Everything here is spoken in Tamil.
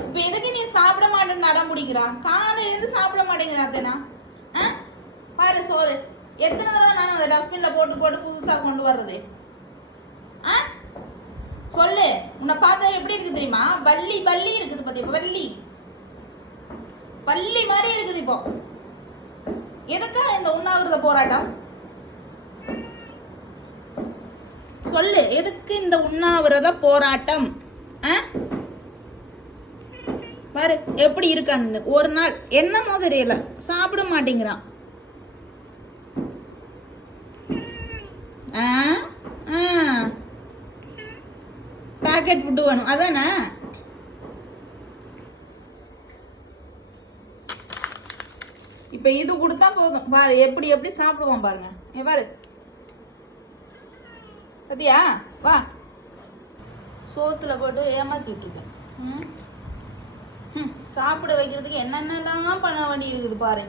இப்ப எதுக்கு நீ சாப்பிட மாட்டேன்னு நடம் பிடிக்கிறா? காலையில இருந்து சாப்பிட மாட்டேங்கிறா அத்தனா. பாரு சோறு எத்தனை தடவை நான் அந்த டஸ்ட்பின்ல போட்டு போட்டு புதுசா கொண்டு வர்றது? சொல்லு. உன்னை பார்த்தா எப்படி இருக்கு தெரியுமா? பல்லி பல்லி இருக்குது பாத்தியா? பல்லி பல்லி மாதிரி இருக்குது. இப்போ எதுக்கா இந்த உண்ணாவிரத போராட்டம்? சொல்லு, எதுக்கு இந்த உண்ணாவிரத போராட்டம்? பாரு எப்படி இருக்கான்னு. ஒரு நாள் என்னமோ தெரியல, சாப்பிட மாட்டேங்கிறான். பேக்கெட் ஃபுட்டு வேணும் அதானே? இப்ப இது கொடுத்தா போதும். பாரு எப்படி எப்படி சாப்பிடுவான் பாருங்க. பாரு பத்தியா? வா, சோத்துல போட்டு ஏமாத்தி விட்டுருக்கேன். சாப்பிட வைக்கிறதுக்கு என்னென்னலாம் பண்ண வேண்டி இருக்குது பாரு.